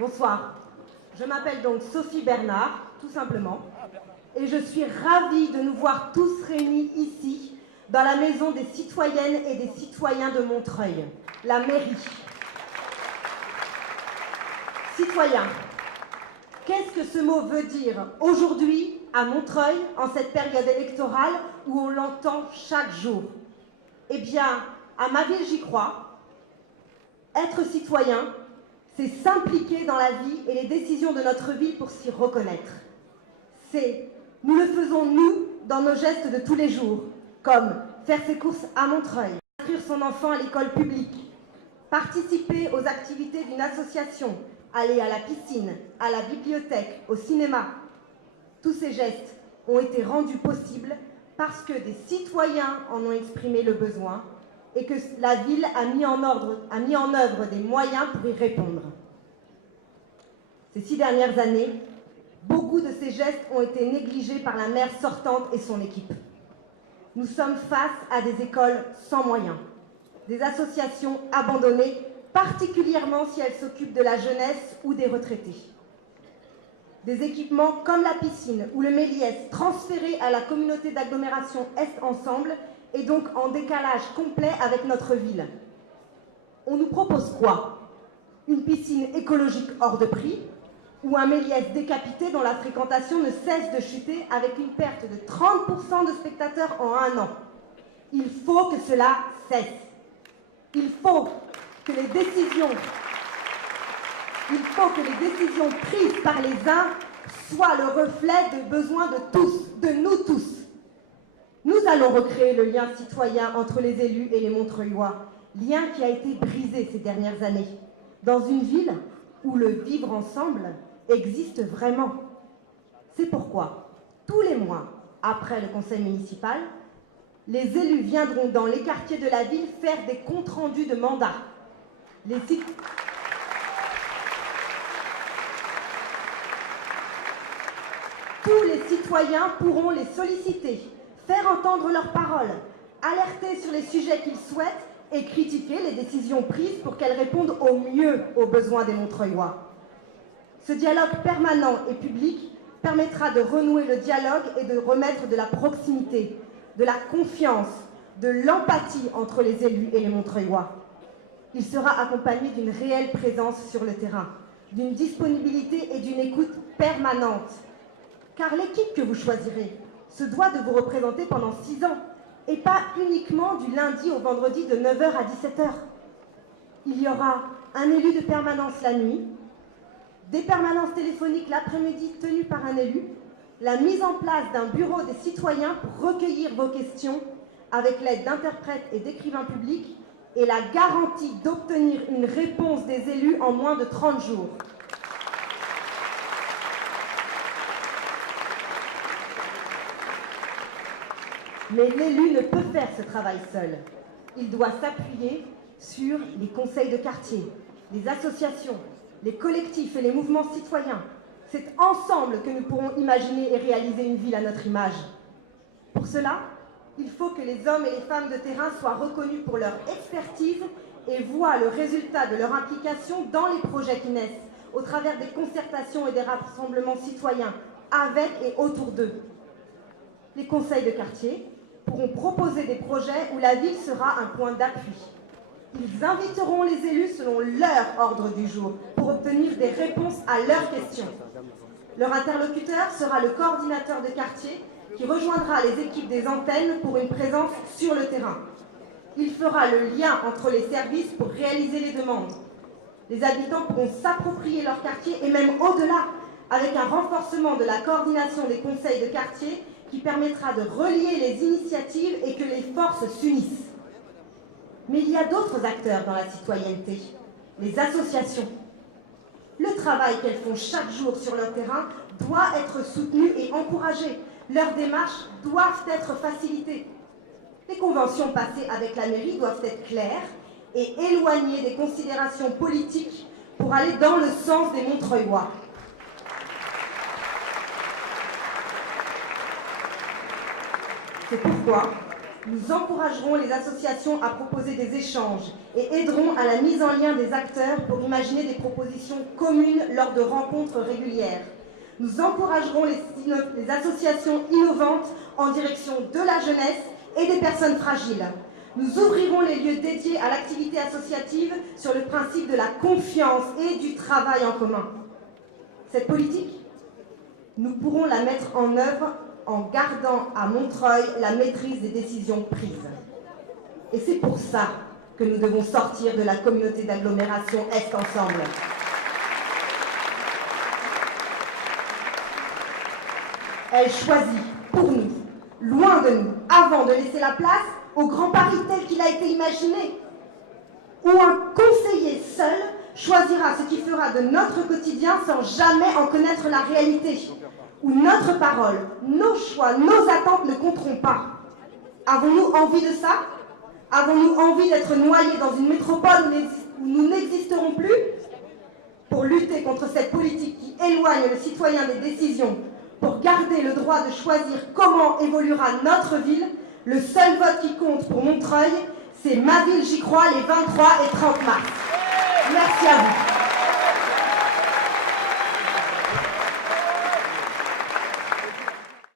Bonsoir, je m'appelle donc Sophie Bernard, tout simplement, et je suis ravie de nous voir tous réunis ici, dans la maison des citoyennes et des citoyens de Montreuil, la mairie. Citoyen, qu'est-ce que ce mot veut dire aujourd'hui à Montreuil, en cette période électorale où on l'entend chaque jour? Eh bien, à ma ville, j'y crois. Être citoyen, c'est s'impliquer dans la vie et les décisions de notre ville pour s'y reconnaître. Nous le faisons nous, dans nos gestes de tous les jours, comme faire ses courses à Montreuil, inscrire son enfant à l'école publique, participer aux activités d'une association, aller à la piscine, à la bibliothèque, au cinéma. Tous ces gestes ont été rendus possibles parce que des citoyens en ont exprimé le besoin et que la ville a mis en œuvre des moyens pour y répondre. Ces 6 dernières années, beaucoup de ces gestes ont été négligés par la maire sortante et son équipe. Nous sommes face à des écoles sans moyens, des associations abandonnées, particulièrement si elles s'occupent de la jeunesse ou des retraités. Des équipements comme la piscine ou le Méliès transférés à la communauté d'agglomération Est Ensemble et donc en décalage complet avec notre ville. On nous propose quoi? Une piscine écologique hors de prix ou un Méliès décapité dont la fréquentation ne cesse de chuter avec une perte de 30% de spectateurs en 1 an. Il faut que cela cesse. Il faut que les décisions prises par les uns soient le reflet des besoins de tous, de nous tous. Nous allons recréer le lien citoyen entre les élus et les Montreuillois, lien qui a été brisé ces dernières années, dans une ville où le vivre ensemble existe vraiment. C'est pourquoi, tous les mois, après le conseil municipal, les élus viendront dans les quartiers de la ville faire des comptes rendus de mandat. Tous les citoyens pourront les solliciter, faire entendre leurs paroles, alerter sur les sujets qu'ils souhaitent et critiquer les décisions prises pour qu'elles répondent au mieux aux besoins des Montreuillois. Ce dialogue permanent et public permettra de renouer le dialogue et de remettre de la proximité, de la confiance, de l'empathie entre les élus et les Montreuillois. Il sera accompagné d'une réelle présence sur le terrain, d'une disponibilité et d'une écoute permanente. Car l'équipe que vous choisirez se doit de vous représenter pendant 6 ans, et pas uniquement du lundi au vendredi de 9h à 17h. Il y aura un élu de permanence la nuit, des permanences téléphoniques l'après-midi tenues par un élu, la mise en place d'un bureau des citoyens pour recueillir vos questions avec l'aide d'interprètes et d'écrivains publics et la garantie d'obtenir une réponse des élus en moins de 30 jours. Mais l'élu ne peut faire ce travail seul. Il doit s'appuyer sur les conseils de quartier, les associations, les collectifs et les mouvements citoyens. C'est ensemble que nous pourrons imaginer et réaliser une ville à notre image. Pour cela, il faut que les hommes et les femmes de terrain soient reconnus pour leur expertise et voient le résultat de leur implication dans les projets qui naissent, au travers des concertations et des rassemblements citoyens, avec et autour d'eux. Les conseils de quartier pourront proposer des projets où la ville sera un point d'appui. Ils inviteront les élus selon leur ordre du jour pour obtenir des réponses à leurs questions. Leur interlocuteur sera le coordinateur de quartier qui rejoindra les équipes des antennes pour une présence sur le terrain. Il fera le lien entre les services pour réaliser les demandes. Les habitants pourront s'approprier leur quartier et même au-delà, avec un renforcement de la coordination des conseils de quartier qui permettra de relier les initiatives et que les forces s'unissent. Mais il y a d'autres acteurs dans la citoyenneté, les associations. Le travail qu'elles font chaque jour sur leur terrain doit être soutenu et encouragé. Leurs démarches doivent être facilitées. Les conventions passées avec la mairie doivent être claires et éloignées des considérations politiques pour aller dans le sens des Montreuillois. C'est pourquoi Nous encouragerons les associations à proposer des échanges et aiderons à la mise en lien des acteurs pour imaginer des propositions communes lors de rencontres régulières. Nous encouragerons les associations innovantes en direction de la jeunesse et des personnes fragiles. Nous ouvrirons les lieux dédiés à l'activité associative sur le principe de la confiance et du travail en commun. Cette politique, nous pourrons la mettre en œuvre en gardant à Montreuil la maîtrise des décisions prises. Et c'est pour ça que nous devons sortir de la communauté d'agglomération Est ensemble. Elle choisit pour nous, loin de nous, avant de laisser la place au Grand Paris tel qu'il a été imaginé, où un conseiller seul choisira ce qui fera de notre quotidien sans jamais en connaître la réalité, où notre parole, nos choix, nos attentes ne compteront pas. Avons-nous envie de ça? Avons-nous envie d'être noyés dans une métropole où nous n'existerons plus? Pour lutter contre cette politique qui éloigne le citoyen des décisions, pour garder le droit de choisir comment évoluera notre ville, le seul vote qui compte pour Montreuil, c'est Ma Ville J'y Crois les 23 et 30 mars. Merci à vous.